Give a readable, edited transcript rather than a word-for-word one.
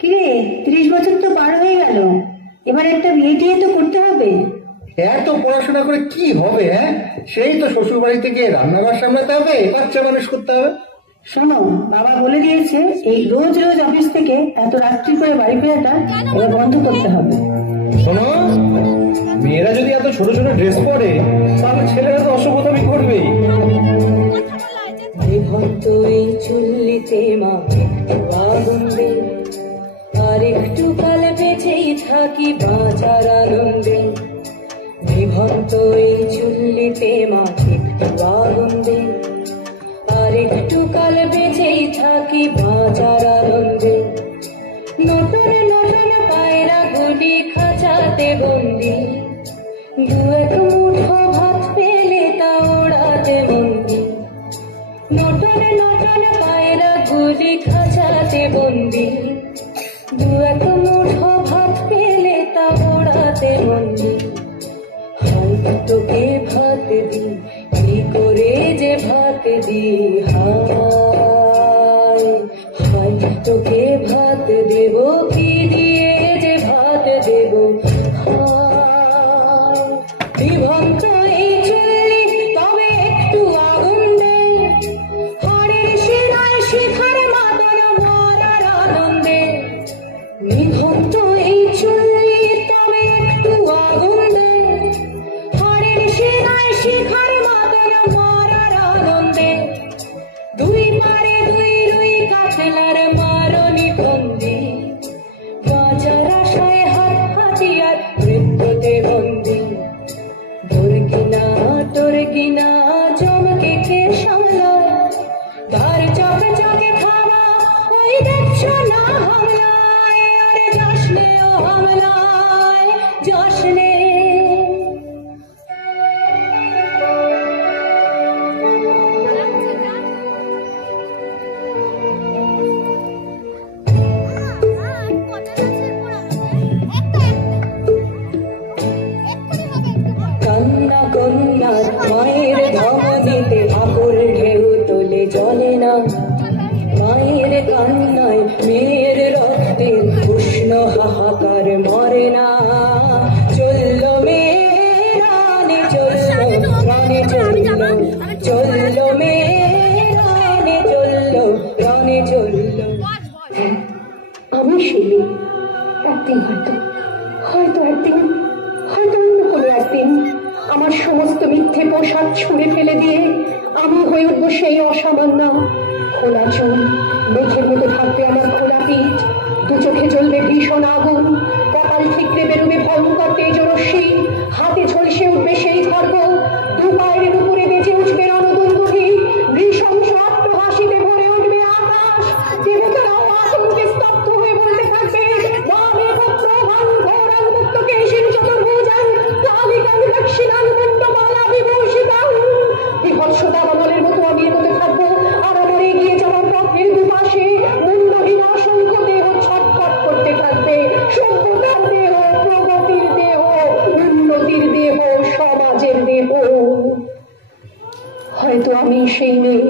কি রে, 30 বছর তো পার হয়ে গেল, এবার একটা বিয়ে টিয়ে তো করতে হবে। এত পড়াশোনা করে কি হবে? হ্যাঁ, সেই তো শ্বশুর বাড়িতে গিয়ে রান্নাঘর সামলাতে হবে, বাচ্চা মানুষ করতে হবে। শোনো, বাবা বলে দিয়েছে এই রোজ রোজ অফিস থেকে এত রাত্রি করে বাড়ি ফেরাটা এবার বন্ধ করতে হবে। শোনো, মেয়েরা যদি এত ছোট ছোট ড্রেস পরে তাহলে ছেলেরা তো অসভ্যতামি করবেই। এই চুল্লিতে মাকে আগুন দে, আর একটু কাল বেঁচেই থাকি বাঁচার আনন্দে। বিভক্ত এই চুল্লিতে মাকে আগুন দে, আর একটু কাল বেঁচেই থাকি বাঁচার আনন্দে। নতুন নতুন পায়রা গুলি খাঁচাতে বন্দি, দু এক মুঠো ভাত পেলে তা ওড়াতে বন্দি। নতুন নতুন পায়রা গুলি খাঁচাতে বন্দি, দু এক মুঠো ভাত পেলে তা ওড়াতে বন্দি। হাই তোকে ভাত দি, কি করে যে ভাত দি, হায় হাই তোকে ভাত দেব, কি দিয়ে যে ভাত দেব, হায়। বিভক্ত এই চুল্লি তবে একটু আগুন দে, হাড়ের শিরায় শিখার মাদন মরার আনন্দে। বিভক্ত এই চুল্লি তবে একটু আগুন দে, হাড়ের শিরায় শিখার মাদন মরার আনন্দে। দুই পারে দুই রুই কাফেলার মারণি বন্দি, বাঁচার আশায় হাত হাতিয়ার মৃত্যুতে বন্দি। তোর কিনা চমকে কে সামলায়, তার চকে চকে থামা ওই দেখছো না হামলায়। আরে যাসনে ও হামলায়, যাসনে। কান্না কন্যার মায়ের ধমনীতে আকুল ঢেউ তোলে জলে না, মায়ের কান্নায় মেয়ের রক্তে উষ্ণ হাহাকার মরে না। চলল মেয়ে রানে, চলল রানে, চলল চলল মেয়ে রানে, চলল রানে, চলল। আমি শিলি, একদিন হয়তো একদিন অন্য কোনো একদিন আমার সমস্ত মিথ্যে পোশাক ছুঁড়ে ফেলে দিয়ে আমি হয়ে উঠবো সেই অসামান্য। খোলা চুল, মেঘের মতো থাকবে আমার খোলা পিঠ, দু চোখে জ্বলবে ভীষণ আগুন, কপাল ঠিকরে বেরোবে ভয়ঙ্কর তেজরশ্মি, হাতে ঝলসে উঠবে সেই খর্গ, দু পায়ের উপরে বেঁচে উঠবে রণদুন্দুভি, নৃশংস আত্মহাসিতে ভরে উঠবে আকাশ। দেবতারাও আতঙ্কে স্তব্ধ হয়ে বলতে থাকবে, বামে প্রভাং ঘোরাং মুক্ত কেশিন চতুর্ভুজাং লালিকাং দক্ষিণাং মুন্ডমালা বিভূষিতাং। বিভৎসতা আমলের মতো আমি এগোতে থাকবো, আর আমার এগিয়ে যাওয়ার পথের দুপাশে মুন্ডহীন অসংখ্য দেহ ছটফট করতে থাকবে। সভ্যতার দেহ, প্রগতির দেহ, উন্নতির দেহ, সমাজের দেহ। হয়তো আমি সেই মেয়ে,